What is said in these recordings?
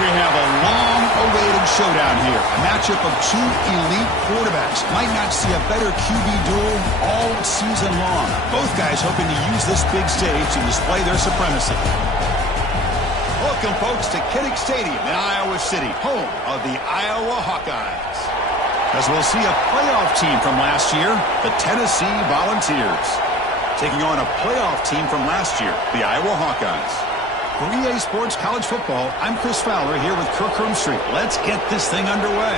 We have a long-awaited showdown here. A matchup of two elite quarterbacks. Might not see a better QB duel all season long. Both guys hoping to use this big stage to display their supremacy. Welcome, folks, to Kinnick Stadium in Iowa City, home of the Iowa Hawkeyes. As we'll see a playoff team from last year, the Tennessee Volunteers, taking on a playoff team from last year, the Iowa Hawkeyes. For EA Sports College Football, I'm Chris Fowler here with Kirk Street. Let's get this thing underway.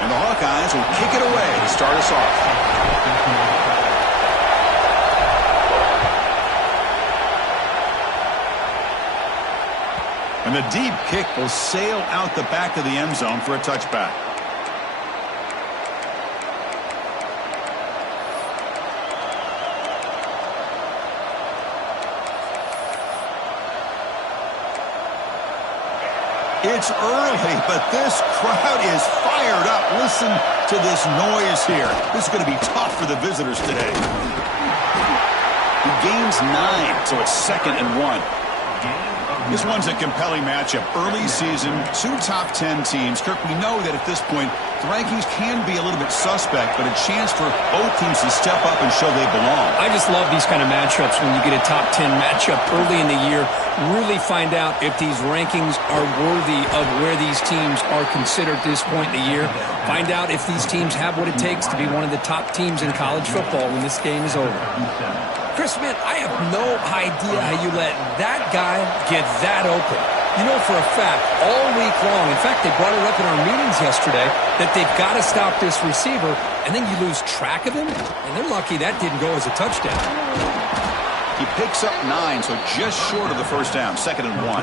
And the Hawkeyes will kick it away to start us off. And the deep kick will sail out the back of the end zone for a touchback. It's early, but this crowd is fired up. Listen to this noise here. This is going to be tough for the visitors today. He gains 9, so it's 2nd and 1. This one's a compelling matchup. Early season, 2 top 10 teams. Kirk, we know that at this point, the rankings can be a little bit suspect, but a chance for both teams to step up and show they belong. I just love these kind of matchups when you get a top 10 matchup early in the year. Really find out if these rankings are worthy of where these teams are considered at this point in the year. Find out if these teams have what it takes to be one of the top teams in college football when this game is over. Chris, man, I have no idea how you let that guy get that open. You know for a fact, all week long, in fact, they brought it up in our meetings yesterday, that they've got to stop this receiver, and then you lose track of him, and they're lucky that didn't go as a touchdown. He picks up 9, so just short of the first down, 2nd and 1.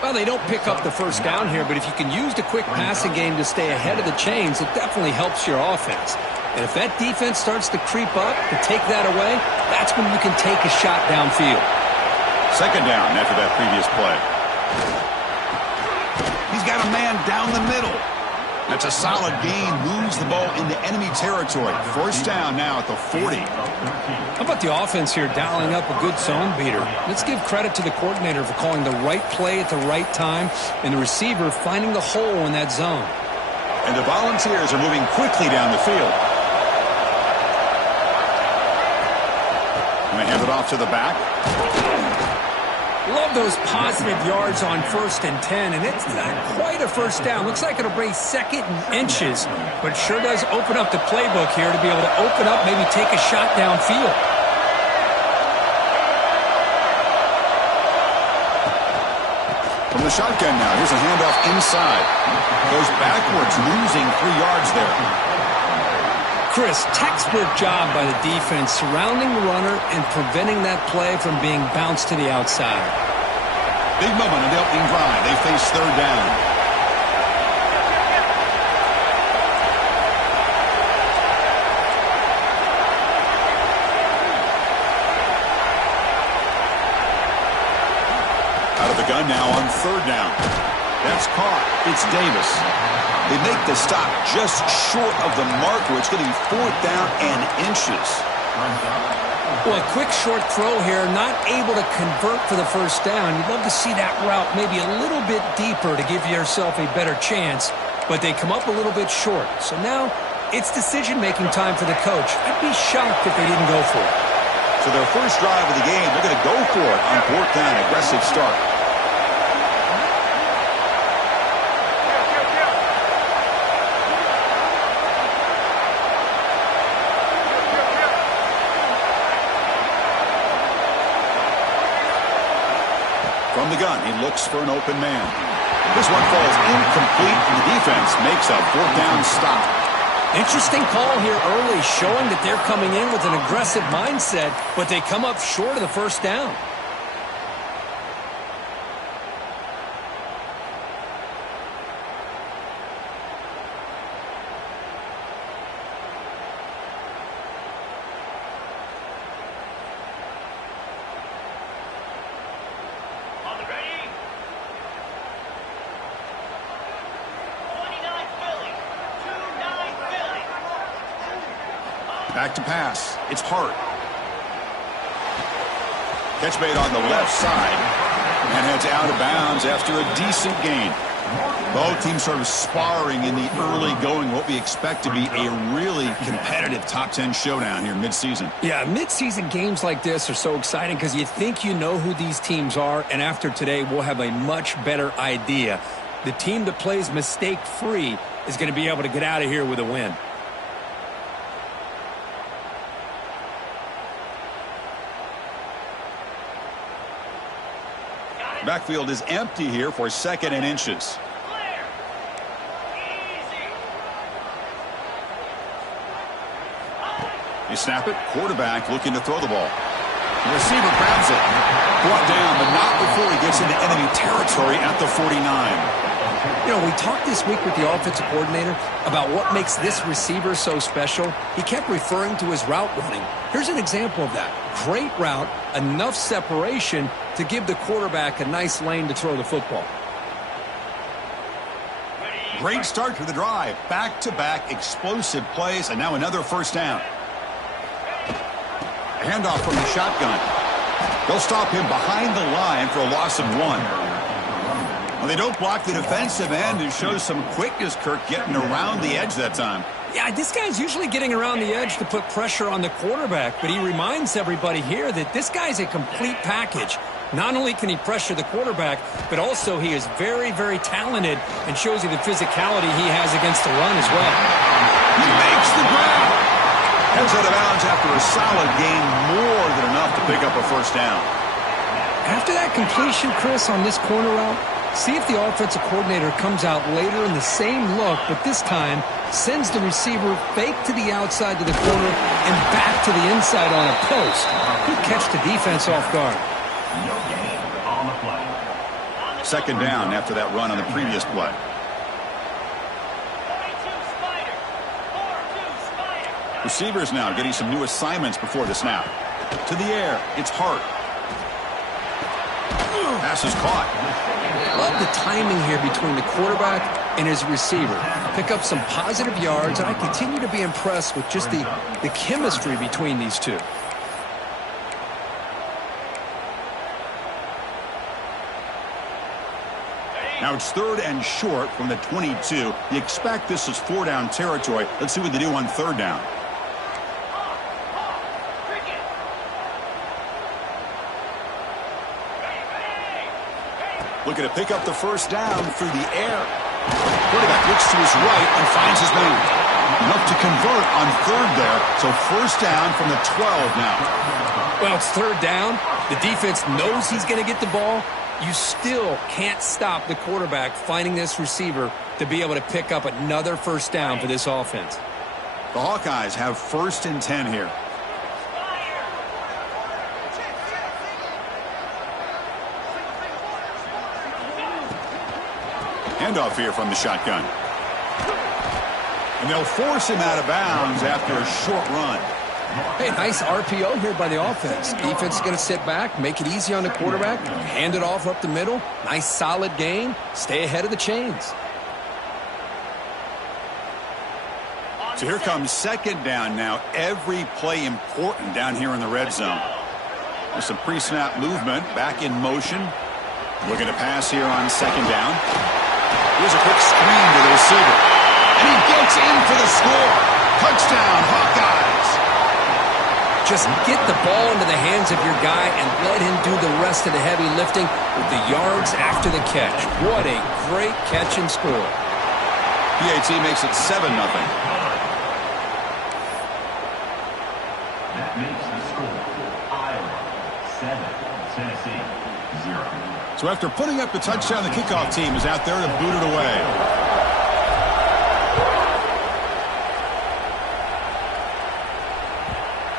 Well, they don't pick up the first down here, but if you can use the quick passing game to stay ahead of the chains, it definitely helps your offense. And if that defense starts to creep up to take that away, that's when you can take a shot downfield. 2nd down after that previous play. He's got a man down the middle. That's a solid gain. Moves the ball into enemy territory. 1st down now at the 40. How about the offense here dialing up a good zone beater? Let's give credit to the coordinator for calling the right play at the right time and the receiver finding the hole in that zone. And the Volunteers are moving quickly down the field. Going to hand it off to the back. Love those positive yards on 1st and 10, and it's not quite a first down. Looks like it'll bring 2nd and inches, but sure does open up the playbook here to be able to open up, maybe take a shot downfield. From the shotgun now, here's a handoff inside. Goes backwards, losing 3 yards there. Chris, textbook job by the defense surrounding the runner and preventing that play from being bounced to the outside. Big moment on the opening drive. They face 3rd down. Out of the gun now on 3rd down. That's caught. It's Davis. They make the stop just short of the marker. It's going to be 4th down and inches. Well, a quick short throw here, not able to convert for the first down. You'd love to see that route maybe a little bit deeper to give yourself a better chance, but they come up a little bit short. So now it's decision-making time for the coach. I'd be shocked if they didn't go for it. So their first drive of the game, they're going to go for it on 4th down. Aggressive start. From the gun, he looks for an open man. This one falls incomplete, and the defense makes a 4th down stop. Interesting call here early, showing that they're coming in with an aggressive mindset, but they come up short of the first down. Back to pass. It's Hart. Catch made on the left side and heads out of bounds after a decent gain. Both teams sort of sparring in the early going, what we expect to be a really competitive top 10 showdown here midseason. Yeah, midseason games like this are so exciting because you think you know who these teams are, and after today we'll have a much better idea. The team that plays mistake-free is going to be able to get out of here with a win. Backfield is empty here for 2nd and inches. You snap it, quarterback looking to throw the ball. The receiver grabs it. Brought down, but not before he gets into enemy territory at the 49. You know, we talked this week with the offensive coordinator about what makes this receiver so special. He kept referring to his route running. Here's an example of that. Great route, enough separation to give the quarterback a nice lane to throw the football. Great start to the drive. Back-to-back explosive plays, and now another first down. A handoff from the shotgun. They'll stop him behind the line for a loss of 1. Well, they don't block the defensive end and show some quickness, Kirk, getting around the edge that time. Yeah, this guy's usually getting around the edge to put pressure on the quarterback, but he reminds everybody here that this guy's a complete package. Not only can he pressure the quarterback, but also he is very, very talented and shows you the physicality he has against the run as well. He makes the grab. Heads out of bounds after a solid gain, more than enough to pick up a first down. After that completion, Chris, on this corner route, see if the offensive coordinator comes out later in the same look, but this time sends the receiver fake to the outside to the corner and back to the inside on a post. Good catch the defense off guard. No gain on the play. 2nd down after that run on the previous play. Receivers now getting some new assignments before the snap. To the air, it's Hart. Pass is caught. Love the timing here between the quarterback and his receiver. Pick up some positive yards, and I continue to be impressed with just the chemistry between these two. Now it's 3rd and short from the 22. You expect this is 4-down territory. Let's see what they do on 3rd down. Looking to pick up the first down through the air. Quarterback looks to his right and finds his man. Enough to convert on 3rd there. So first down from the 12 now. Well, it's 3rd down. The defense knows he's going to get the ball. You still can't stop the quarterback finding this receiver to be able to pick up another first down for this offense. The Hawkeyes have 1st and 10 here. Handoff here from the shotgun. And they'll force him out of bounds after a short run. Hey, nice RPO here by the offense. Defense is going to sit back, make it easy on the quarterback, hand it off up the middle. Nice solid gain. Stay ahead of the chains. So here comes 2nd down now. Every play important down here in the red zone. There's some pre-snap movement, back in motion. Looking to pass here on 2nd down. Here's a quick screen to the receiver. And he gets in for the score. Touchdown, Hawkeyes. Just get the ball into the hands of your guy and let him do the rest of the heavy lifting with the yards after the catch. What a great catch and score. PAT makes it 7-0. That makes the score Iowa 7, Tennessee 0. So after putting up the touchdown, the kickoff team is out there to boot it away.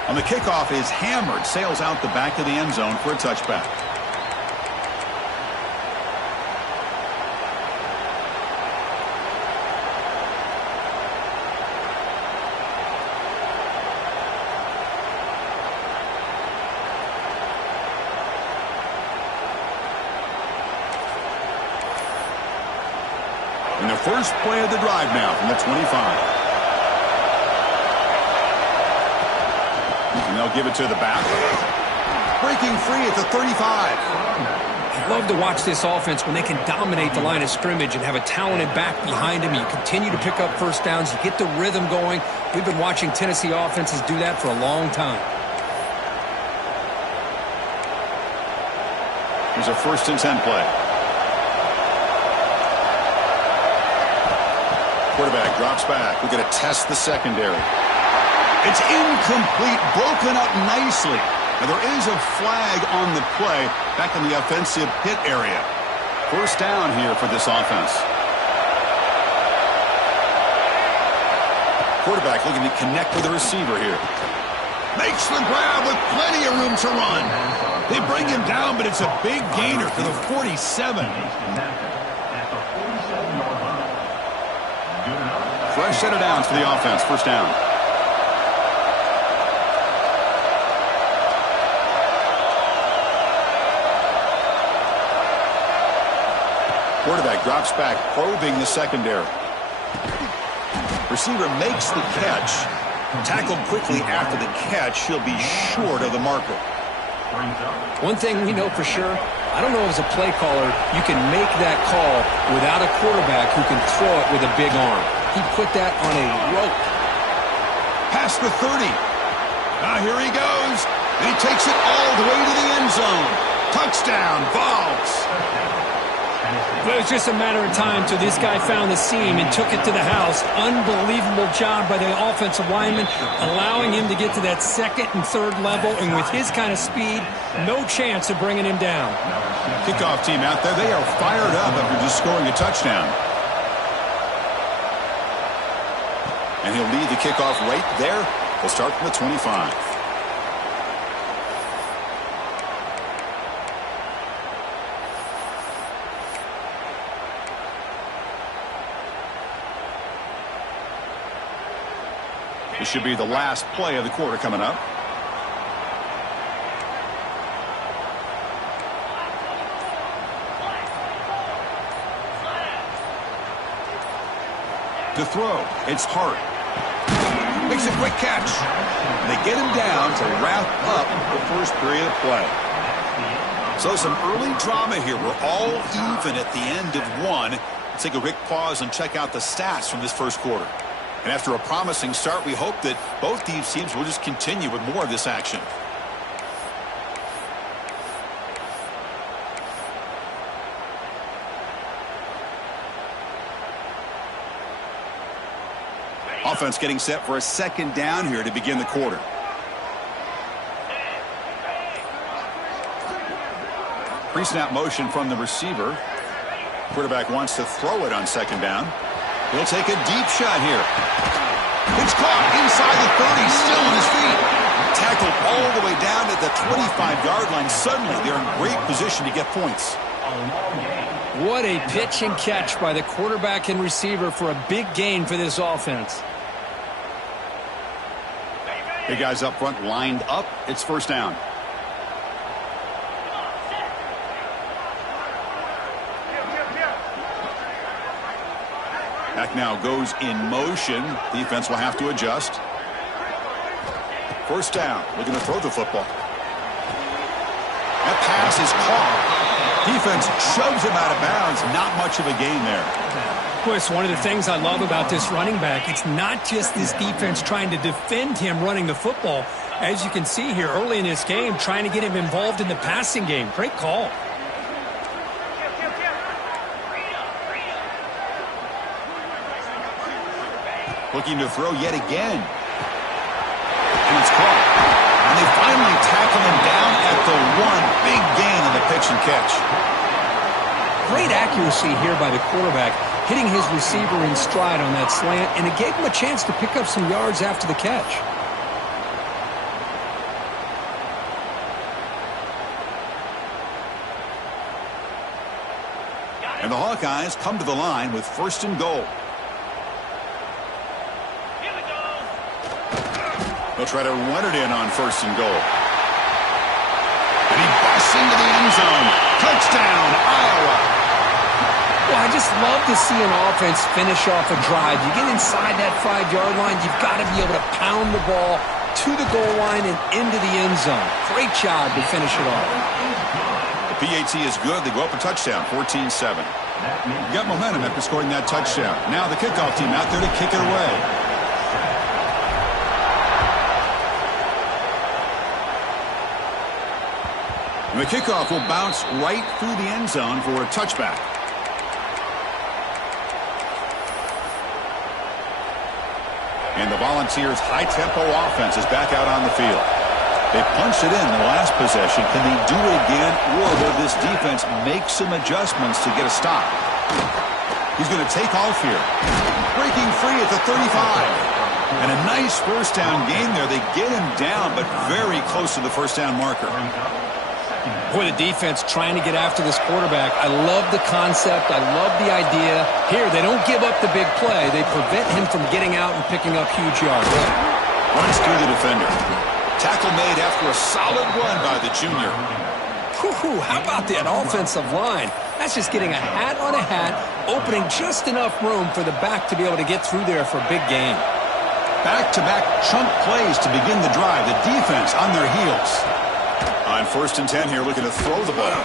On the kickoff is hammered, sails out the back of the end zone for a touchback. And the first play of the drive now from the 25. And they'll give it to the back. Breaking free at the 35. I love to watch this offense when they can dominate the line of scrimmage and have a talented back behind them. You continue to pick up first downs. You get the rhythm going. We've been watching Tennessee offenses do that for a long time. Here's a 1st and 10 play. Quarterback drops back. We're going to test the secondary. It's incomplete, broken up nicely. Now there is a flag on the play back in the offensive pit area. 1st down here for this offense. Quarterback looking to connect with the receiver here. Makes the grab with plenty of room to run. They bring him down, but it's a big gainer to the 47. Fresh set of downs for the offense. 1st down. Quarterback drops back, probing the secondary. Receiver makes the catch. Tackled quickly after the catch. He'll be short of the marker. One thing we know for sure, I don't know as a play caller, you can make that call without a quarterback who can throw it with a big arm. He put that on a rope. Past the 30. Here he goes. And he takes it all the way to the end zone. Touchdown, Vols. Well, it was just a matter of time till this guy found the seam and took it to the house. Unbelievable job by the offensive lineman, allowing him to get to that 2nd and 3rd level. And with his kind of speed, no chance of bringing him down. Kickoff team out there, they are fired up after just scoring a touchdown. And he'll lead the kickoff right there. We'll start from the 25. This should be the last play of the quarter coming up. To throw, it's Hart. Makes a quick catch. And they get him down to wrap up the 1st period of play. So some early drama here. We're all even at the end of 1. Let's take a quick pause and check out the stats from this 1st quarter. And after a promising start, we hope that both these teams will just continue with more of this action. Offense getting set for a 2nd down here to begin the quarter. Pre-snap motion from the receiver. Quarterback wants to throw it on 2nd down. He'll take a deep shot here. It's caught inside the 30, still on his feet. Tackled all the way down to the 25-yard line. Suddenly, they're in great position to get points. What a pitch and catch by the quarterback and receiver for a big gain for this offense. The guys up front lined up. It's 1st down. Back now goes in motion. Defense will have to adjust. 1st down. Looking to throw the football. That pass is caught. Defense shoves him out of bounds. Not much of a gain there. Of course, one of the things I love about this running back, it's not just this defense trying to defend him running the football. As you can see here early in this game, trying to get him involved in the passing game. Great call. Looking to throw yet again. And it's caught. And they finally tackle him down at the 1. Big gain on the pitch and catch. Great accuracy here by the quarterback, hitting his receiver in stride on that slant, and it gave him a chance to pick up some yards after the catch. And the Hawkeyes come to the line with 1st and goal. They'll try to run it in on 1st and goal. And he busts into the end zone. Touchdown, Iowa. Well, I just love to see an offense finish off a drive. You get inside that 5-yard line, you've got to be able to pound the ball, to the goal line and into the end zone. Great job to finish it off. The PAT is good. They go up a touchdown, 14-7. Got momentum after scoring that touchdown. Now the kickoff team out there to kick it away. And the kickoff will bounce right through the end zone for a touchback. And the Volunteers' high-tempo offense is back out on the field. They punched it in the last possession. Can they do it again, or will this defense make some adjustments to get a stop? He's going to take off here. Breaking free at the 35. And a nice first down gain there. They get him down, but very close to the first down marker. Boy, the defense trying to get after this quarterback. I love the concept. I love the idea. Here, they don't give up the big play. They prevent him from getting out and picking up huge yards. Runs through the defender. Tackle made after a solid run by the junior. How about that offensive line? That's just getting a hat on a hat, opening just enough room for the back to be able to get through there for a big gain. Back-to-back chunk plays to begin the drive. The defense on their heels. On 1st and 10 here, looking to throw the ball.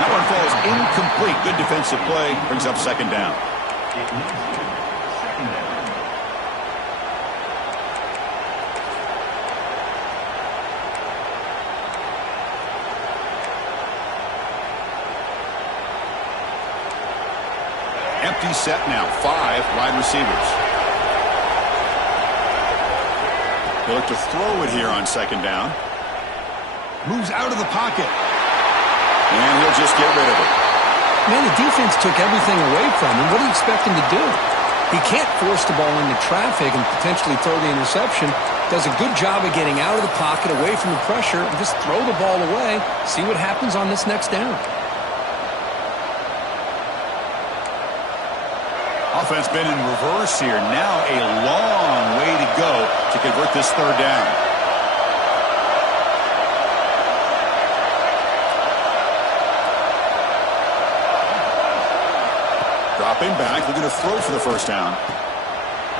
That one falls incomplete. Good defensive play. Brings up 2nd down. Empty set now. 5 wide receivers. They look to throw it here on 2nd down. Moves out of the pocket. And he'll just get rid of it. Man, the defense took everything away from him. What do you expect him to do? He can't force the ball into traffic and potentially throw the interception. Does a good job of getting out of the pocket, away from the pressure, and just throw the ball away. See what happens on this next down. Offense been in reverse here. Now a long way to go to convert this 3rd down. Dropping back, looking to throw for the 1st down.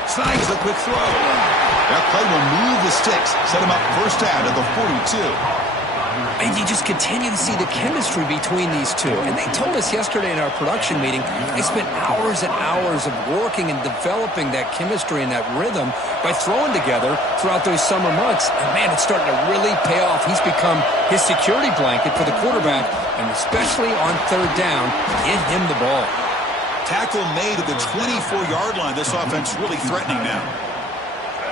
Snags a quick throw. That play will move the sticks, set him up 1st down at the 42. And you just continue to see the chemistry between these two. And they told us yesterday in our production meeting, they spent hours and hours of working and developing that chemistry and that rhythm by throwing together throughout those summer months. And man, it's starting to really pay off. He's become his security blanket for the quarterback, and especially on 3rd down, get him the ball. Tackle made at the 24-yard line. This offense really threatening now.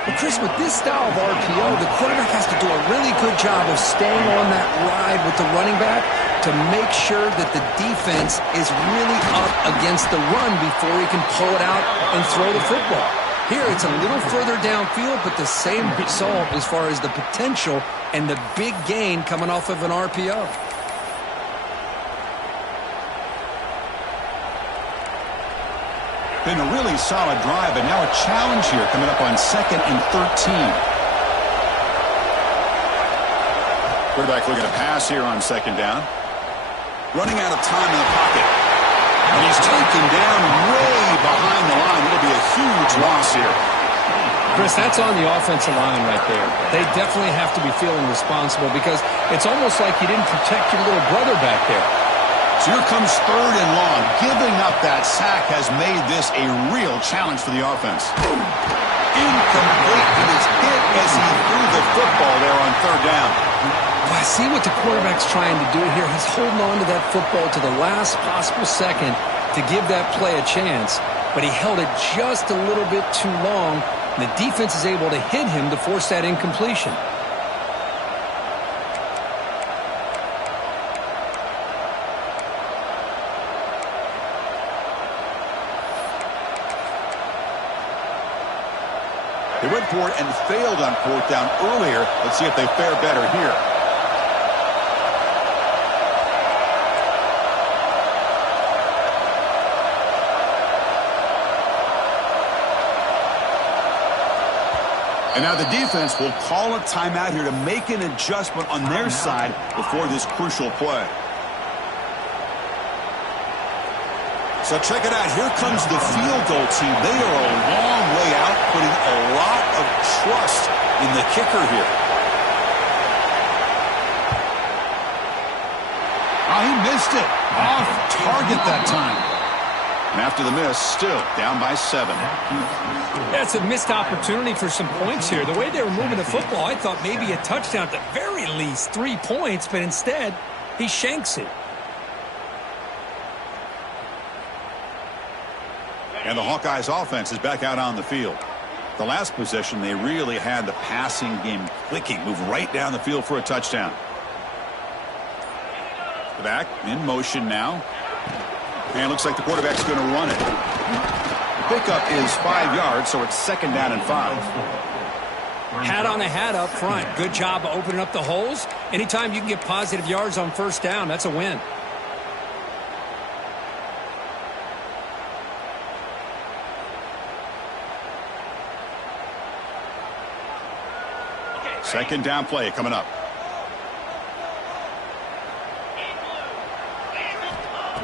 But Chris, with this style of RPO, the quarterback has to do a really good job of staying on that ride with the running back to make sure that the defense is really up against the run before he can pull it out and throw the football. Here, it's a little further downfield, but the same result as far as the potential and the big gain coming off of an RPO. Been a really solid drive, but now a challenge here coming up on 2nd and 13. Quarterback looking to pass here on 2nd down. Running out of time in the pocket. And he's taken down way behind the line. It'll be a huge loss here. Chris, that's on the offensive line right there. They definitely have to be feeling responsible because it's almost like you didn't protect your little brother back there. So here comes 3rd and long. Giving up that sack has made this a real challenge for the offense. Incomplete. He was hit as he threw the football there on 3rd down. Well, I see what the quarterback's trying to do here. He's holding on to that football to the last possible second to give that play a chance. But he held it just a little bit too long. And the defense is able to hit him to force that incompletion. They went for it and failed on 4th down earlier. Let's see if they fare better here. And now the defense will call a timeout here to make an adjustment on their side before this crucial play. So check it out. Here comes the field goal team. They are a long way out, putting a lot of trust in the kicker here. Oh, he missed it. Off target that time. And after the miss, still down by 7. That's a missed opportunity for some points here. The way they were moving the football, I thought maybe a touchdown, at the very least 3 points, but instead, he shanks it. And the Hawkeyes offense is back out on the field. The last possession, they really had the passing game clicking. Move right down the field for a touchdown. The back in motion now. And it looks like the quarterback's going to run it. The pickup is 5 yards, so it's 2nd down and 5. Hat on a hat up front. Good job of opening up the holes. Anytime you can get positive yards on 1st down, that's a win. Second down play coming up.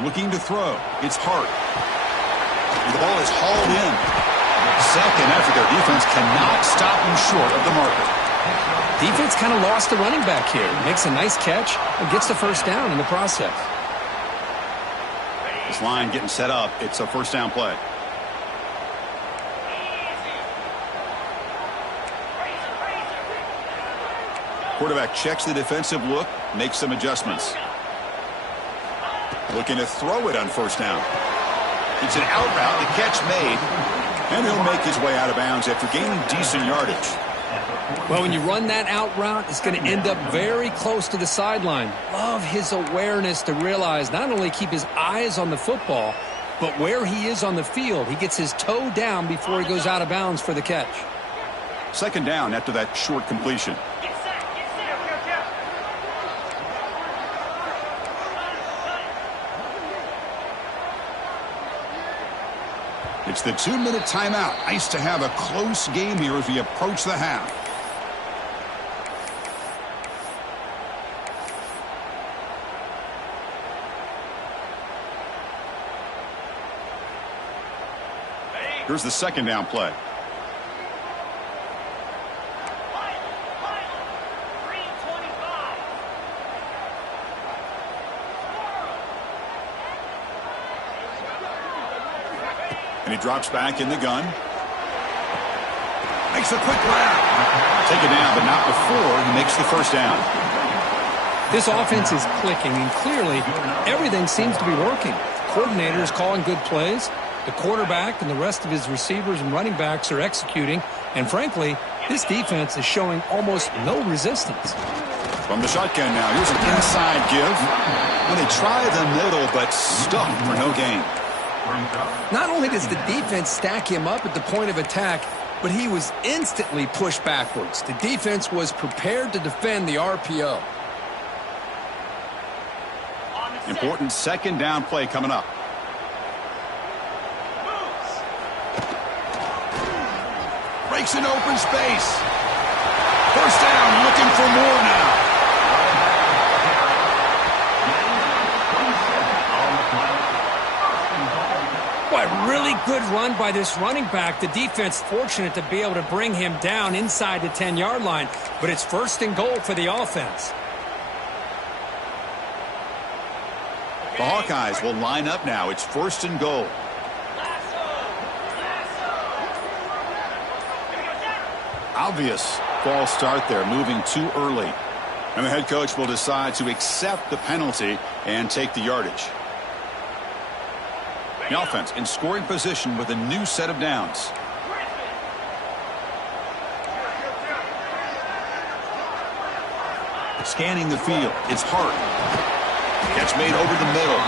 Looking to throw. It's Hart. The ball is hauled in. Second effort. Their defense cannot stop him short of the marker. Defense kind of lost the running back here. Makes a nice catch and gets the 1st down in the process. This line getting set up. It's a 1st down play. Quarterback checks the defensive look, makes some adjustments. Looking to throw it on 1st down. It's an out route, the catch made, and he'll make his way out of bounds after gaining decent yardage. Well, when you run that out route, it's going to end up very close to the sideline. Love his awareness to realize not only keep his eyes on the football, but where he is on the field. He gets his toe down before he goes out of bounds for the catch. 2nd down after that short completion. It's the 2-minute timeout. Nice to have a close game here as we approach the half. Here's the 2nd down play. And he drops back in the gun. Makes a quick grab. Take it down, but not before he makes the 1st down. This offense is clicking, and clearly everything seems to be working. The coordinator is calling good plays. The quarterback and the rest of his receivers and running backs are executing. And frankly, this defense is showing almost no resistance. From the shotgun now, here's an inside give. Well, they try the middle, but stuck for no gain. Not only does the defense stack him up at the point of attack, but he was instantly pushed backwards. The defense was prepared to defend the RPO. Important 2nd down play coming up. Breaks in open space. 1st down, looking for more now. Really good run by this running back. The defense fortunate to be able to bring him down inside the 10-yard line, but it's 1st and goal for the offense. The Hawkeyes will line up now. It's 1st and goal. Obvious false start there, moving too early. And the head coach will decide to accept the penalty and take the yardage. The offense in scoring position with a new set of downs. Scanning the field. It's Hart. Catch made over the middle.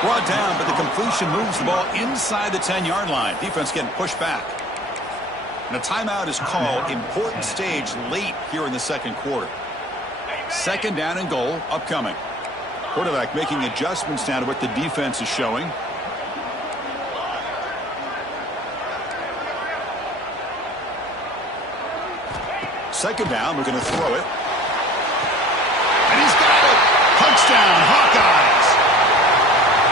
Brought down, but the completion moves the ball inside the 10-yard line. Defense getting pushed back. And a timeout is called. Important stage late here in the 2nd quarter. 2nd down and goal upcoming. Quarterback making adjustments now to what the defense is showing. Second down, we're going to throw it. And he's got it. Touchdown, Hawkeyes.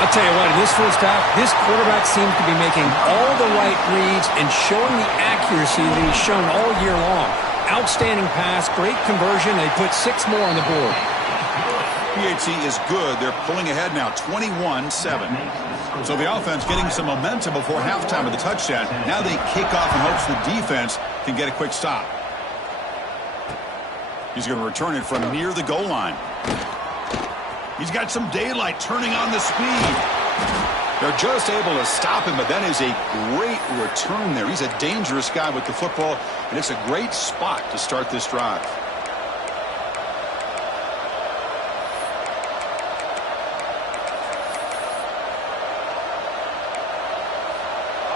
I'll tell you what, in this first half, this quarterback seems to be making all the right reads and showing the accuracy that he's shown all year long. Outstanding pass, great conversion. They put 6 more on the board. PAT is good. They're pulling ahead now, 21-7. So the offense getting some momentum before halftime with the touchdown. Now they kick off in hopes the defense can get a quick stop. He's going to return it from near the goal line. He's got some daylight turning on the speed. They're just able to stop him, but that is a great return there. He's a dangerous guy with the football, and it's a great spot to start this drive.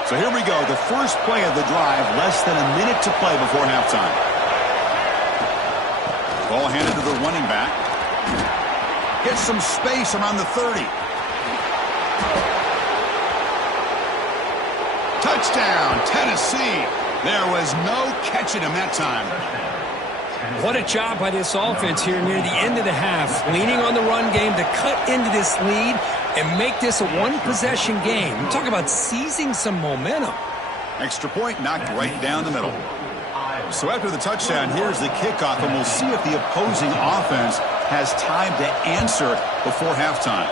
So here we go, the first play of the drive, less than a minute to play before halftime. Ball handed to the running back. Gets some space around the 30. Touchdown, Tennessee. There was no catching him that time. What a job by this offense here near the end of the half, leaning on the run game to cut into this lead and make this a one-possession game. I'm talking about seizing some momentum. Extra point knocked right down the middle. So after the touchdown, here's the kickoff, and we'll see if the opposing offense has time to answer before halftime.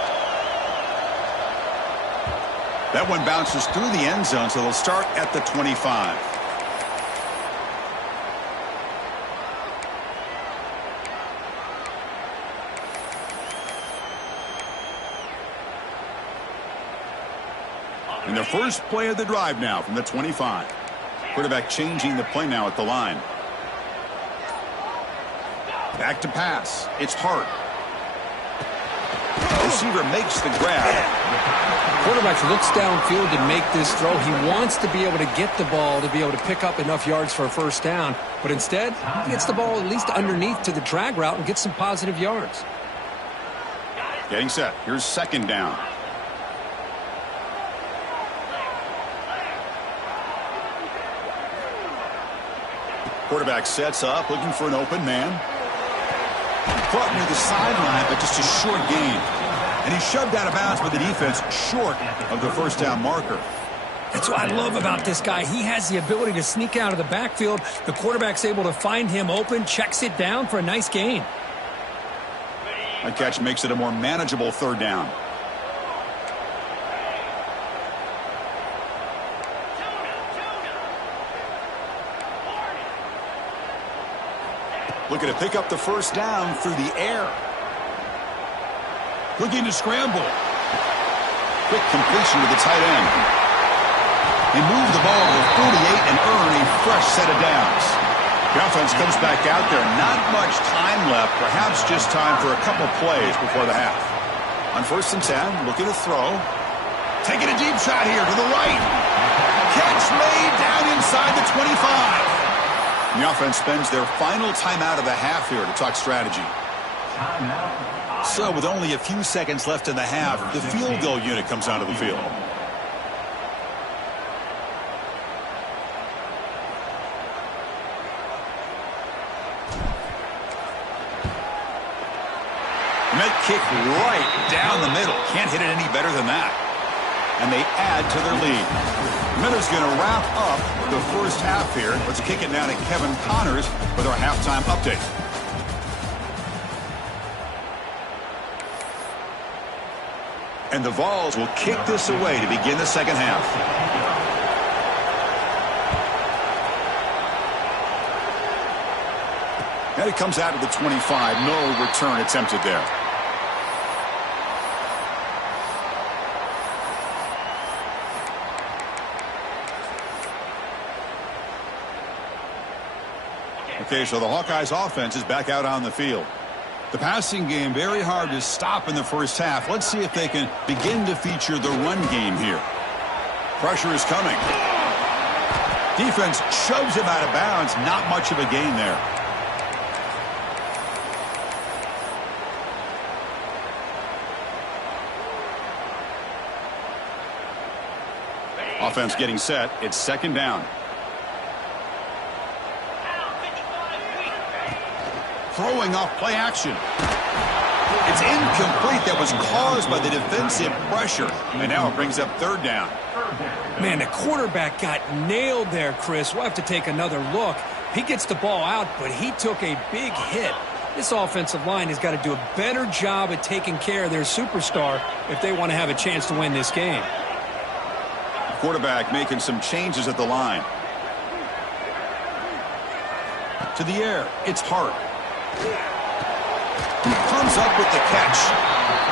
That one bounces through the end zone, so they'll start at the 25. And the first play of the drive now from the 25. Quarterback changing the play now at the line. Back to pass. It's Hart. Receiver makes the grab. Quarterback looks downfield to make this throw. He wants to be able to get the ball to be able to pick up enough yards for a first down. But instead, he gets the ball at least underneath to the drag route and gets some positive yards. Getting set. Here's second down. Quarterback sets up, looking for an open man. Caught near the sideline, but just a short gain. And he's shoved out of bounds by the defense short of the first down marker. That's what I love about this guy. He has the ability to sneak out of the backfield. The quarterback's able to find him open, checks it down for a nice gain. That catch makes it a more manageable third down. Looking to pick up the first down through the air. Looking to scramble. Quick completion to the tight end. They move the ball to 48 and earn a fresh set of downs. The offense comes back out there. Not much time left. Perhaps just time for a couple plays before the half. On 1st and 10, looking to throw. Taking a deep shot here to the right. Catch made down inside the 25. The offense spends their final timeout of the half here to talk strategy. So with only a few seconds left in the half, the field goal unit comes onto the field. And that kick right down the middle. Can't hit it any better than that. And they add to their lead. Miller's going to wrap up the first half here. Let's kick it now to Kevin Connors with our halftime update. And the Vols will kick this away to begin the second half. And it comes out of the 25. No return attempted there. Okay, so the Hawkeyes offense is back out on the field. The passing game very hard to stop in the first half. Let's see if they can begin to feature the run game here. Pressure is coming. Defense shoves him out of bounds. Not much of a gain there. Offense getting set. It's second down. Throwing off play action. It's incomplete. That was caused by the defensive pressure. And now it brings up third down. Man, the quarterback got nailed there, Chris. We'll have to take another look. He gets the ball out, but he took a big hit. This offensive line has got to do a better job at taking care of their superstar if they want to have a chance to win this game. Quarterback making some changes at the line. To the air, it's Hart. Comes up with the catch.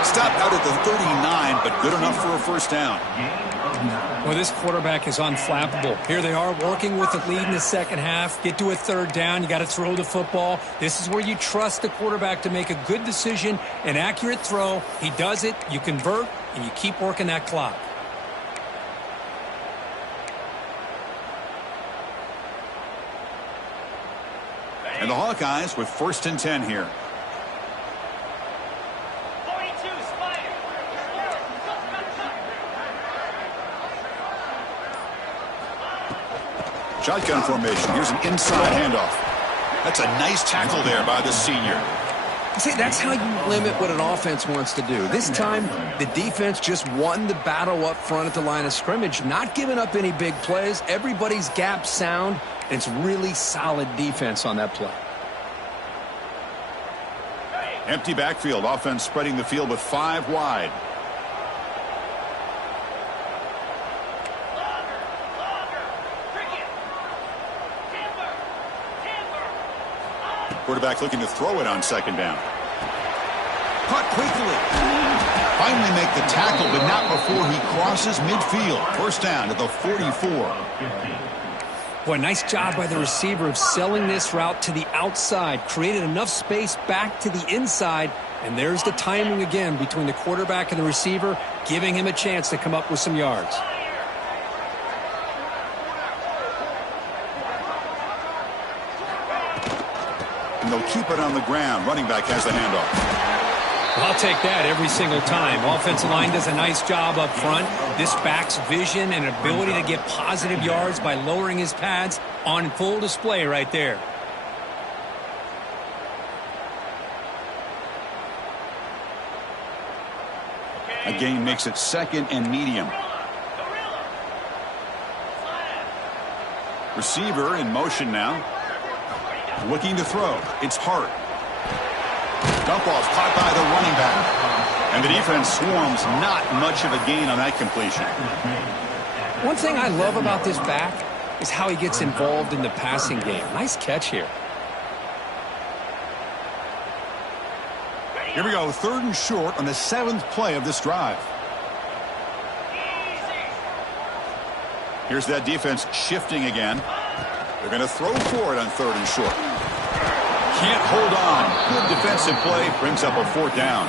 Stopped out at the 39, but good enough for a first down. Well, this quarterback is unflappable. Here they are working with the lead in the second half. Get to a third down. You got to throw the football. This is where you trust the quarterback to make a good decision, an accurate throw. He does it, you convert, and you keep working that clock. And the Hawkeyes with 1st and 10 here. Shotgun formation. Here's an inside handoff. That's a nice tackle there by the senior. See, that's how you limit what an offense wants to do. This time, the defense just won the battle up front at the line of scrimmage, not giving up any big plays. Everybody's gap sound. It's really solid defense on that play. Empty backfield. Offense spreading the field with 5 wide. Quarterback looking to throw it on second down. Caught quickly. Finally make the tackle, but not before he crosses midfield. First down at the 44. Boy, nice job by the receiver of selling this route to the outside. Created enough space back to the inside. And there's the timing again between the quarterback and the receiver, giving him a chance to come up with some yards. And they'll keep it on the ground. Running back has the handoff. I'll take that every single time. Offensive line does a nice job up front. This back's vision and ability to get positive yards by lowering his pads on full display right there. A gain makes it 2nd and medium. Receiver in motion now. Looking to throw. It's Hart. Dump off caught by the running back. And the defense swarms. Not much of a gain on that completion. One thing I love about this back is how he gets involved in the passing game. Nice catch here. Here we go. 3rd and short on the 7th play of this drive. Here's that defense shifting again. They're going to throw for it on 3rd and short. Can't hold on. Good defensive play. Brings up a 4th down.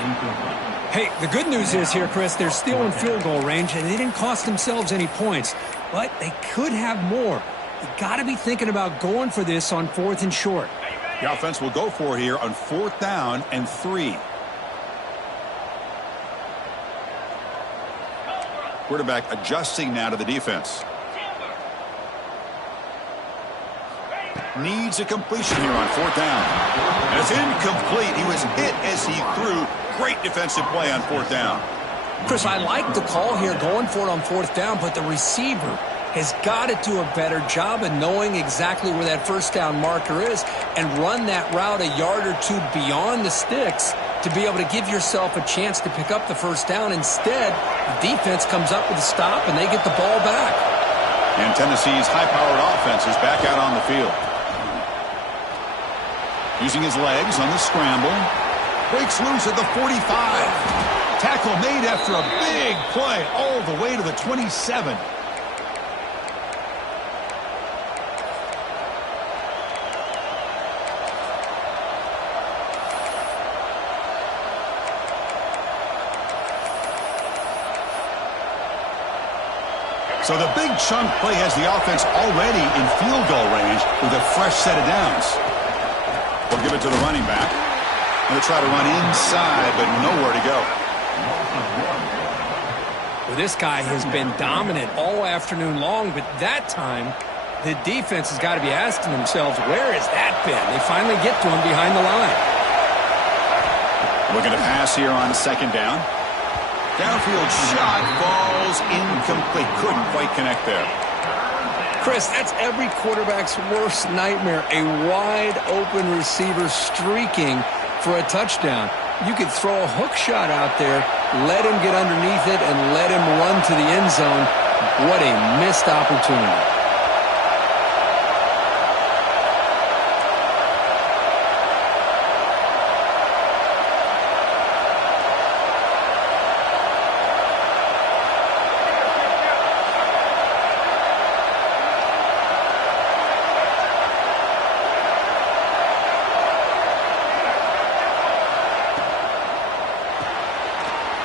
Hey, the good news is here, Chris, they're still in field goal range, and they didn't cost themselves any points. But they could have more. You got to be thinking about going for this on 4th and short. The offense will go for it here on 4th down and 3. Quarterback adjusting now to the defense. Needs a completion here on 4th down. And it's incomplete. He was hit as he threw. Great defensive play on 4th down. Chris, I like the call here going for it on 4th down, but the receiver has got to do a better job of knowing exactly where that first down marker is and run that route a yard or two beyond the sticks to be able to give yourself a chance to pick up the first down. Instead, the defense comes up with a stop and they get the ball back. And Tennessee's high-powered offense is back out on the field. Using his legs on the scramble. Breaks loose at the 45. Tackle made after a big play all the way to the 27. So the big chunk play has the offense already in field goal range with a fresh set of downs. They'll give it to the running back. Going to try to run inside, but nowhere to go. Well, this guy has been dominant all afternoon long, but that time the defense has got to be asking themselves, where has that been? They finally get to him behind the line. Looking to pass here on second down. Downfield shot falls incomplete. Couldn't quite connect there. Chris, that's every quarterback's worst nightmare. A wide open receiver streaking for a touchdown. You could throw a hook shot out there, let him get underneath it, and let him run to the end zone. What a missed opportunity.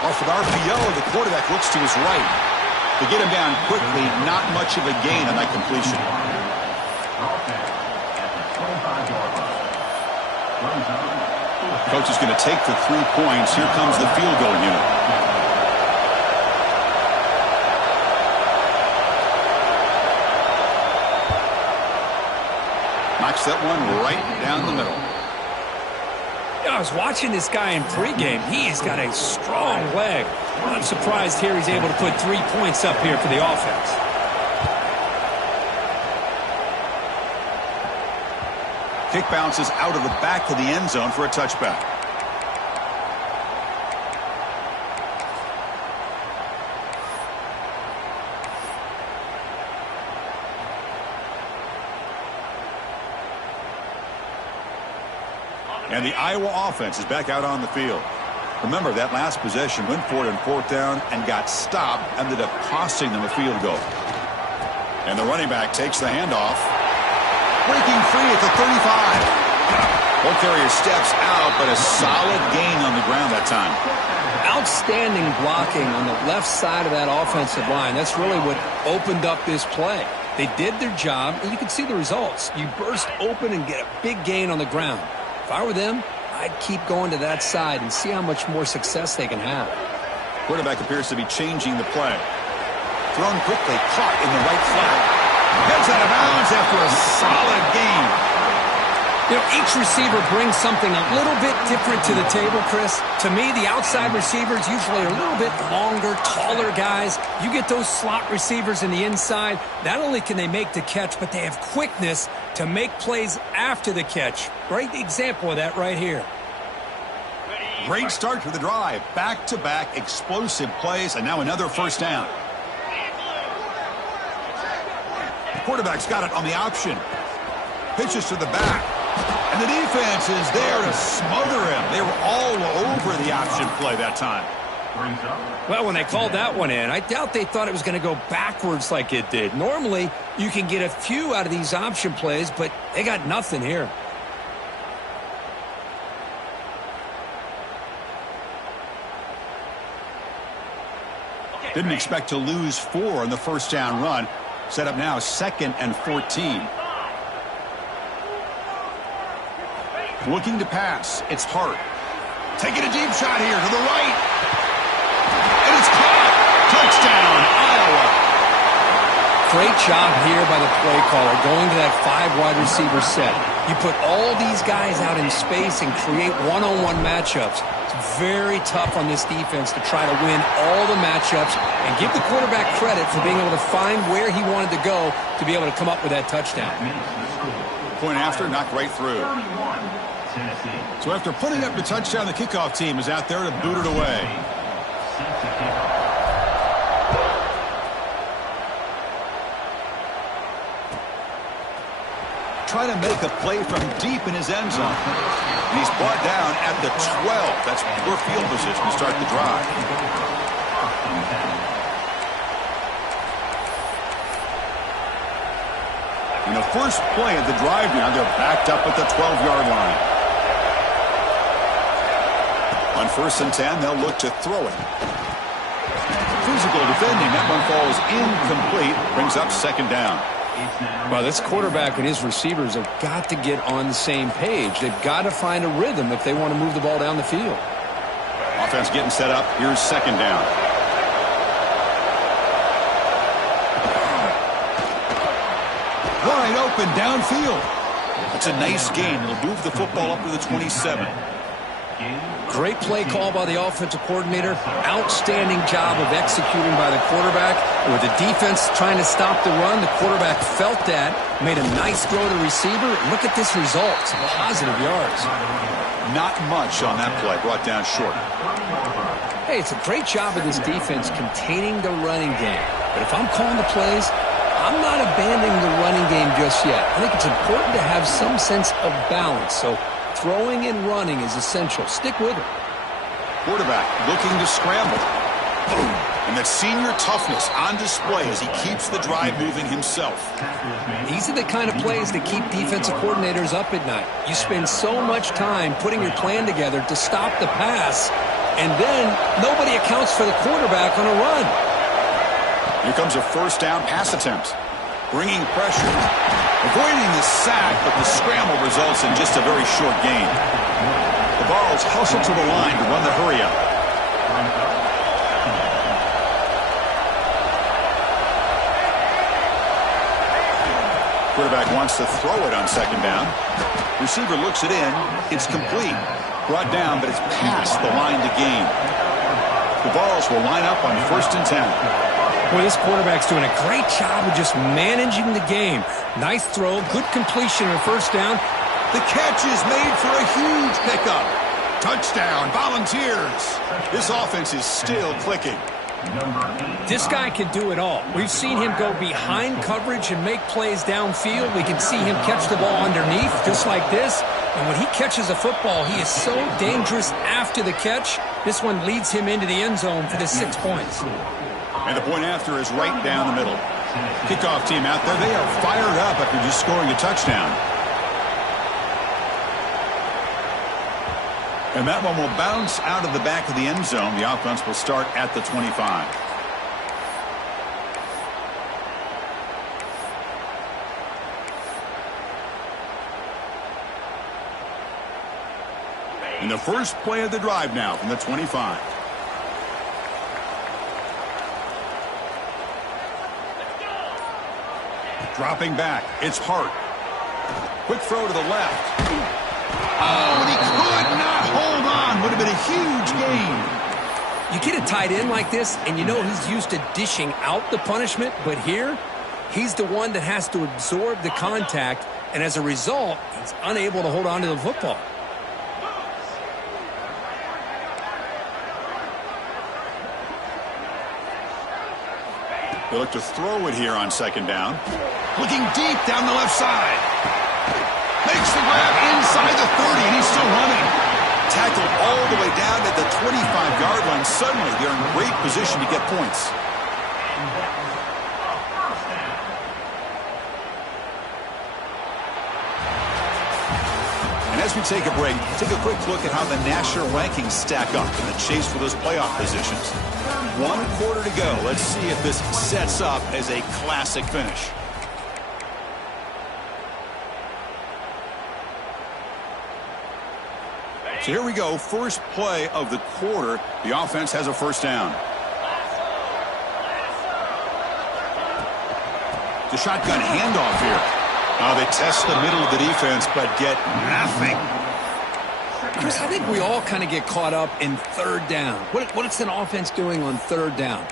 Off with RPO, the quarterback looks to his right. To get him down quickly, not much of a gain on that completion. Coach is going to take the 3 points. Here comes the field goal unit. Knocks that one right down the middle. I was watching this guy in pregame. He's got a strong leg. I'm surprised here he's able to put 3 points up here for the offense. Kick bounces out of the back of the end zone for a touchback. And the Iowa offense is back out on the field. Remember, that last possession went for it on fourth down and got stopped, ended up costing them a field goal. And the running back takes the handoff. Breaking free at the 35. Ball carrier steps out, but a solid gain on the ground that time. Outstanding blocking on the left side of that offensive line. That's really what opened up this play. They did their job, and you can see the results. You burst open and get a big gain on the ground. If I were them, I'd keep going to that side and see how much more success they can have. Quarterback appears to be changing the play. Thrown quickly, caught in the right flat. Heads out of bounds after a solid gain. You know, each receiver brings something a little bit different to the table, Chris. To me, the outside receivers usually are a little bit longer, taller guys. You get those slot receivers in the inside, not only can they make the catch, but they have quickness to make plays after the catch. Great example of that right here. Great start to the drive. Back-to-back explosive plays, and now another first down. The quarterback's got it on the option. Pitches to the back. And the defense is there to smother him. They were all over the option play that time. Well, when they called that one in, I doubt they thought it was going to go backwards like it did. Normally, you can get a few out of these option plays, but they got nothing here. Didn't expect to lose 4 on the first down run. Set up now 2nd and 14. Looking to pass. It's Hart. Taking a deep shot here to the right. And it's caught. Touchdown, Iowa. Great job here by the play caller going to that 5 wide receiver set. You put all these guys out in space and create one-on-one matchups. It's very tough on this defense to try to win all the matchups and give the quarterback credit for being able to find where he wanted to go to be able to come up with that touchdown. Point after, knocked right through. So after putting up the touchdown, the kickoff team is out there to boot it away. Trying to make a play from deep in his end zone. And he's brought down at the 12. That's poor field position to start the drive. In the first play of the drive now, they're backed up at the 12-yard line. On 1st and 10, they'll look to throw it. Physical defending. That one falls incomplete. Brings up 2nd down. Well, this quarterback and his receivers have got to get on the same page. They've got to find a rhythm if they want to move the ball down the field. Offense getting set up. Here's 2nd down. Wide open downfield. That's a nice gain. It'll move the football up to the 27. Great play call by the offensive coordinator. Outstanding job of executing by the quarterback. With the defense trying to stop the run, the quarterback felt that, made a nice throw to receiver. Look at this result. Some positive yards. Not much on that play, brought down short. Hey, it's a great job of this defense containing the running game. But if I'm calling the plays, I'm not abandoning the running game just yet. I think it's important to have some sense of balance. So throwing and running is essential. Stick with it. Quarterback looking to scramble. Boom. And that senior toughness on display as he keeps the drive moving himself. These are the kind of plays that keep defensive coordinators up at night. You spend so much time putting your plan together to stop the pass, and then nobody accounts for the quarterback on a run. Here comes a first down pass attempt. Bringing pressure. Avoiding the sack, but the scramble results in just a very short gain. The Vols hustle to the line to run the hurry up. Quarterback wants to throw it on second down. Receiver looks it in. It's complete. Brought down, but it's past the line to gain. The Vols will line up on 1st and 10. Well, this quarterback's doing a great job of just managing the game. Nice throw, good completion on first down. The catch is made for a huge pickup. Touchdown, Volunteers. This offense is still clicking. This guy can do it all. We've seen him go behind coverage and make plays downfield. We can see him catch the ball underneath, just like this. And when he catches a football, he is so dangerous after the catch. This one leads him into the end zone for the 6 points. And the point after is right down the middle. Kickoff team out there. They are fired up after just scoring a touchdown. And that one will bounce out of the back of the end zone. The offense will start at the 25. And the first play of the drive now from the 25. Dropping back. It's Hart. Quick throw to the left. Oh, and he could not hold on. Would have been a huge gain. You get a tight end like this, and you know he's used to dishing out the punishment, but here, he's the one that has to absorb the contact, and as a result, he's unable to hold on to the football. They look to throw it here on second down. Looking deep down the left side. Makes the grab inside the 30, and he's still running. Tackled all the way down at the 25-yard line. Suddenly, they're in great position to get points. And as we take a break, take a quick look at how the national rankings stack up in the chase for those playoff positions. 1 quarter to go. Let's see if this sets up as a classic finish. So here we go. First play of the quarter. The offense has a first down. The shotgun handoff here. They test the middle of the defense, but get nothing. Chris, I think we all kind of get caught up in third down. What is an offense doing on third down?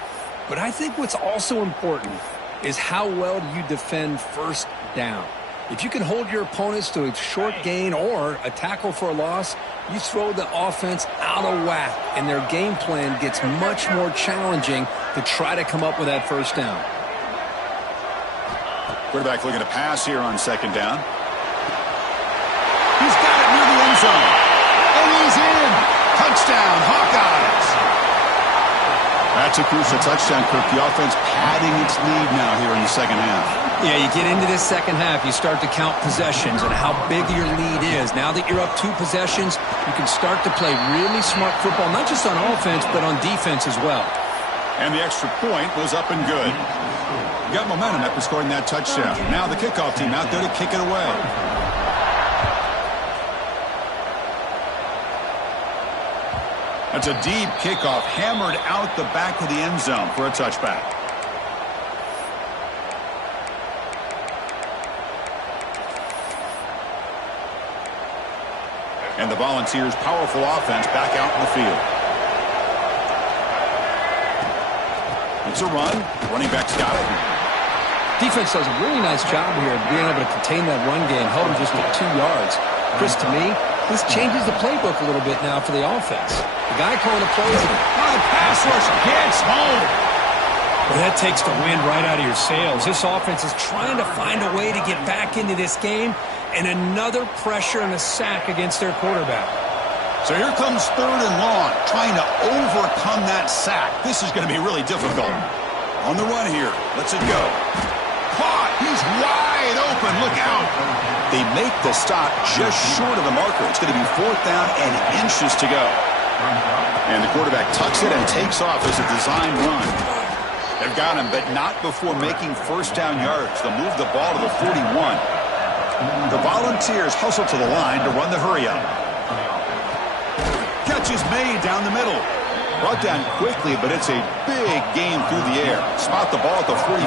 But I think what's also important is how well do you defend first down. If you can hold your opponents to a short gain or a tackle for a loss, you throw the offense out of whack, and their game plan gets much more challenging to try to come up with that first down. Quarterback looking to pass here on second down. He's got it near the end zone. And he's in. Touchdown, Hawkeyes. That's a crucial touchdown, Kirk. The offense padding its lead now here in the second half. Yeah, you get into this second half, you start to count possessions and how big your lead is. Now that you're up 2 possessions, you can start to play really smart football, not just on offense, but on defense as well. And the extra point was up and good. You got momentum after scoring that touchdown. Now the kickoff team out there to kick it away. That's a deep kickoff, hammered out the back of the end zone for a touchback. And the Volunteers' powerful offense back out in the field. It's a run. Running back's got it. Defense does a really nice job here of being able to contain that run game, held him just at 2 yards. Chris, to me, this changes the playbook a little bit now for the offense. The guy calling the plays. Pass rush gets home. Well, that takes the wind right out of your sails. This offense is trying to find a way to get back into this game, and another pressure and a sack against their quarterback. So here comes 3rd and long, trying to overcome that sack. This is going to be really difficult. On the run here. Lets it go. Caught. He's wide open. Look out. They make the stop just short of the marker. It's going to be 4th down and inches to go. And the quarterback tucks it and takes off as a design run. They've got him, but not before making 1st down yards. They'll move the ball to the 41. The Volunteers hustle to the line to run the hurry-up. Catch is made down the middle. Brought down quickly, but it's a big gain through the air. Spot the ball at the 45.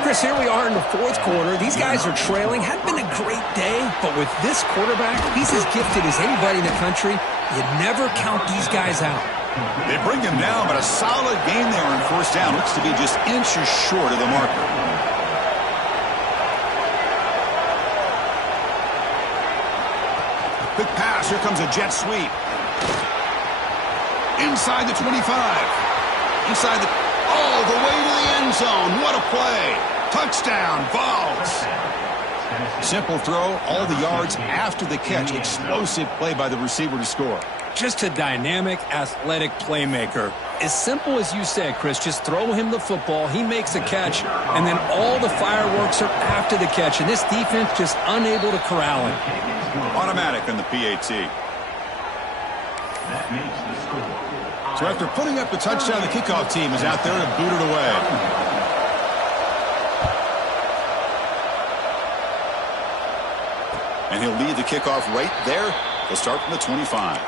Chris, here we are in the 4th quarter. These guys are trailing. Hadn't been a great day, but with this quarterback, he's as gifted as anybody in the country. You never count these guys out. They bring him down, but a solid game there on 1st down. Looks to be just inches short of the marker. Quick pass. Here comes a jet sweep. Inside the 25. Inside the... all the way to the end zone. What a play. Touchdown, Vols. Simple throw, all the yards after the catch. Explosive play by the receiver to score. Just a dynamic, athletic playmaker. As simple as you said, Chris, just throw him the football, he makes a catch, and then all the fireworks are after the catch, and this defense just unable to corral him. Automatic on the PAT. So after putting up the touchdown, the kickoff team is out there to boot it away. And he'll lead the kickoff right there. He'll start from the 25.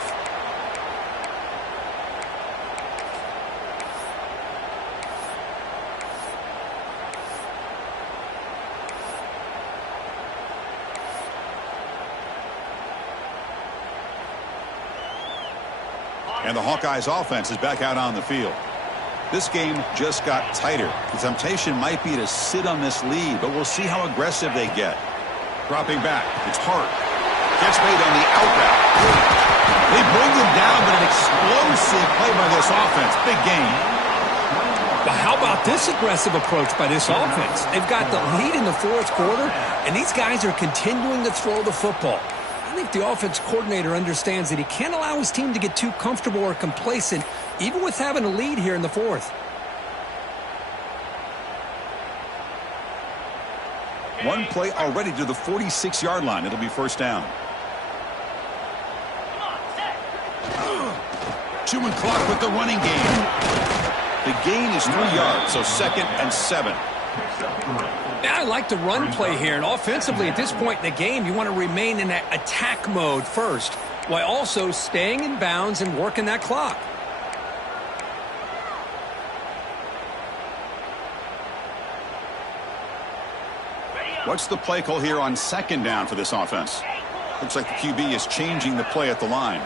And the Hawkeyes offense is back out on the field. This game just got tighter. The temptation might be to sit on this lead, but we'll see how aggressive they get. Dropping back. It's Hart. Gets made on the out route. They bring them down, but an explosive play by this offense. Big game. But how about this aggressive approach by this offense? They've got the lead in the 4th quarter, and these guys are continuing to throw the football. I think the offense coordinator understands that he can't allow his team to get too comfortable or complacent, even with having a lead here in the 4th. One play already to the 46-yard line. It'll be 1st down. Chewing clock with the running game. The gain is 3 yards, so 2nd and 7. Yeah, I like the run play here, and offensively at this point in the game, you want to remain in that attack mode first, while also staying in bounds and working that clock. What's the play call here on 2nd down for this offense? Looks like the QB is changing the play at the line.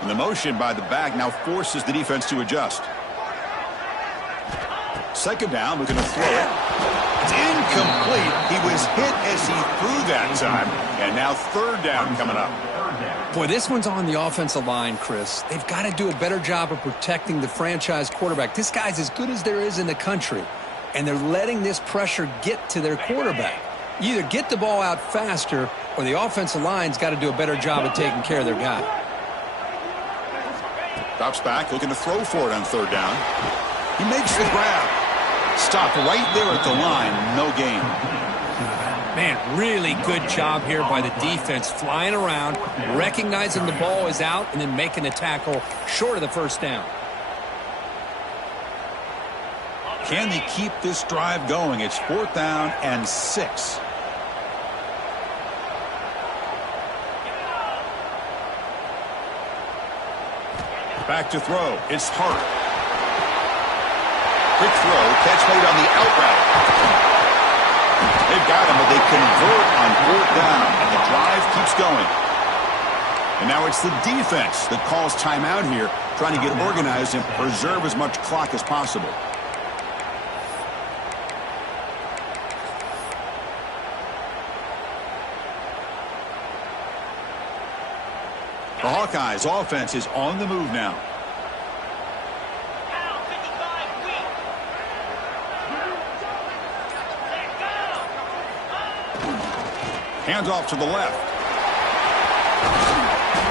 And the motion by the back now forces the defense to adjust. 2nd down, looking to throw it. It's incomplete. He was hit as he threw that time. And now 3rd down coming up. Boy, this one's on the offensive line, Chris. They've got to do a better job of protecting the franchise quarterback. This guy's as good as there is in the country, and they're letting this pressure get to their quarterback. You either get the ball out faster, or the offensive line's got to do a better job of taking care of their guy. Drops back, looking to throw for it on 3rd down. He makes the grab. Stopped right there at the line. No gain. Man, really good job here by the defense, flying around, recognizing the ball is out, and then making the tackle short of the 1st down. Can they keep this drive going? It's 4th down and 6. Back to throw. It's Hart. Quick throw. Catch made on the out route. They've got him, but they convert on fourth down, and the drive keeps going. And now it's the defense that calls timeout here, trying to get organized and preserve as much clock as possible. The Hawkeyes offense is on the move now. Hands off to the left.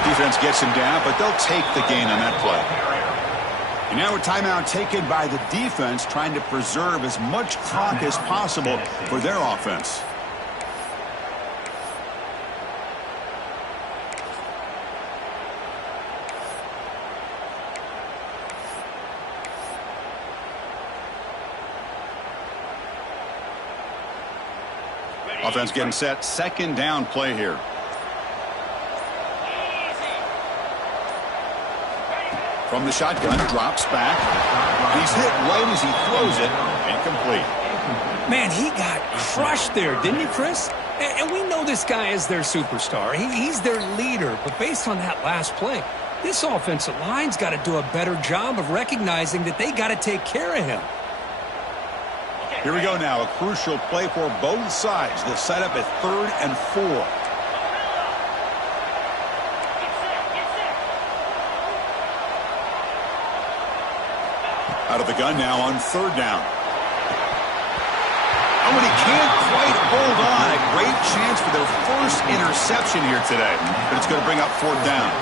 Defense gets him down, but they'll take the gain on that play. And now a timeout taken by the defense, trying to preserve as much clock as possible for their offense. Offense getting set. Second down play here. From the shotgun, drops back. He's hit right as he throws it. Incomplete. Man, he got crushed there, didn't he, Chris? And we know this guy is their superstar. He's their leader. But based on that last play, this offensive line's got to do a better job of recognizing that they got to take care of him. Here we go now. A crucial play for both sides. The setup at 3rd and 4. Out of the gun now on 3rd down. Oh, and he can't quite hold on. A great chance for their first interception here today. But it's going to bring up 4th down.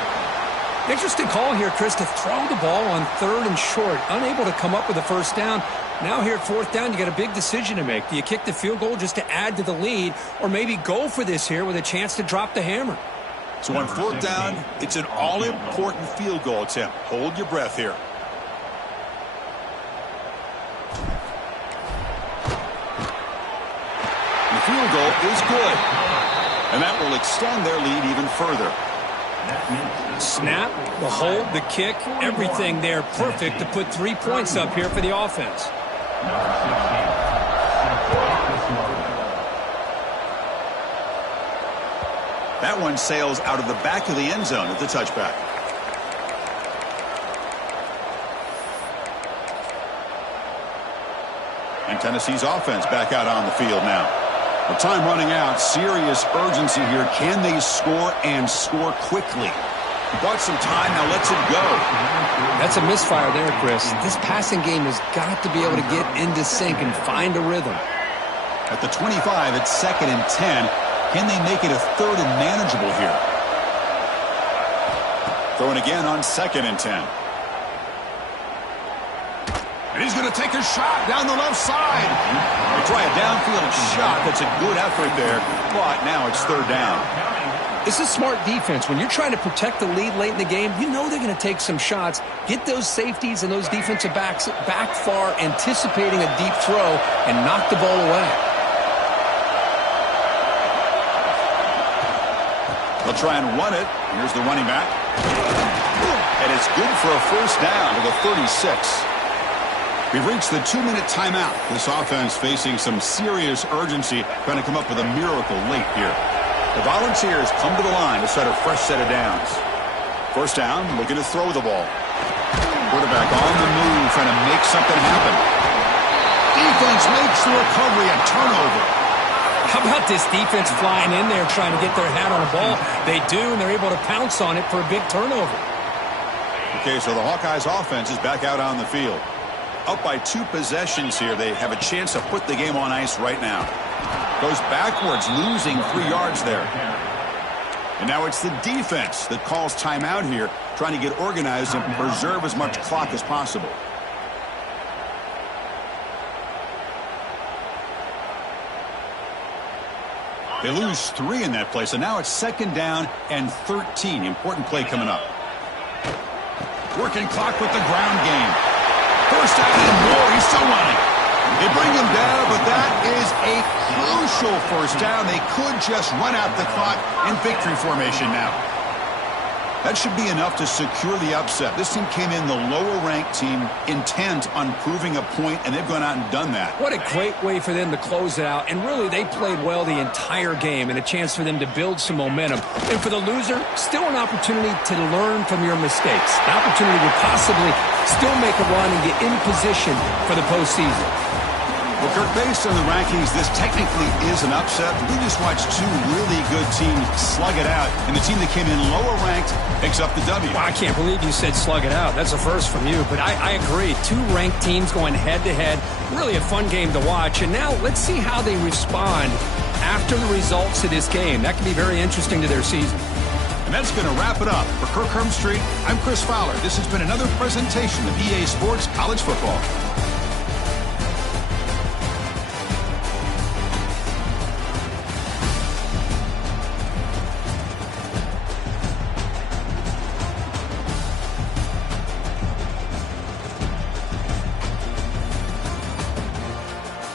Interesting call here, Chris, to throw the ball on 3rd and short. Unable to come up with a first down. Now here at 4th down, you got a big decision to make. Do you kick the field goal just to add to the lead, or maybe go for this here with a chance to drop the hammer? So on 4th down, it's an all-important field goal attempt. Hold your breath here. The field goal is good, and that will extend their lead even further. Snap, the hold, the kick, everything there perfect to put 3 points up here for the offense. That one sails out of the back of the end zone at the touchback. And Tennessee's offense back out on the field now. The time running out, serious urgency here. Can they score and score quickly? Bought some time, now lets it go. That's a misfire there, Chris. This passing game has got to be able to get into sync and find a rhythm. At the 25, it's 2nd and 10. Can they make it a 3rd and manageable here? Throwing again on 2nd and 10. And he's going to take a shot down the left side. They try a downfield shot. That's a good effort there. But now it's 3rd down. This is smart defense. When you're trying to protect the lead late in the game, you know they're going to take some shots. Get those safeties and those defensive backs back far, anticipating a deep throw, and knock the ball away. They'll try and run it. Here's the running back. And it's good for a first down to the 36. We've reached the 2-minute timeout. This offense facing some serious urgency, trying to come up with a miracle late here. The Volunteers come to the line to set a fresh set of downs. First down, looking to throw the ball. Quarterback on the move, trying to make something happen. Defense makes the recovery, a turnover. How about this defense flying in there trying to get their hat on a ball? They do, and they're able to pounce on it for a big turnover. Okay, so the Hawkeyes offense is back out on the field. Up by 2 possessions here. They have a chance to put the game on ice right now. Goes backwards, losing 3 yards there. And now it's the defense that calls timeout here, trying to get organized and preserve as much clock as possible. They lose 3 in that play, so now it's 2nd down and 13. Important play coming up. Working clock with the ground game. First down and more. He's still running. They bring him down, but that is a crucial first down. They could just run out the clock in victory formation now. That should be enough to secure the upset. This team came in the lower-ranked team intent on proving a point, and they've gone out and done that. What a great way for them to close it out. And really, they played well the entire game, and a chance for them to build some momentum. And for the loser, still an opportunity to learn from your mistakes. An opportunity to possibly still make a run and get in position for the postseason. Well, Kirk, based on the rankings, this technically is an upset. We just watched two really good teams slug it out, and the team that came in lower ranked picks up the W. Well, I can't believe you said slug it out. That's a first from you, but I agree. Two ranked teams going head-to-head. Really a fun game to watch, and now let's see how they respond after the results of this game. That could be very interesting to their season. And that's going to wrap it up. For Kirk Street, I'm Chris Fowler. This has been another presentation of EA Sports College Football.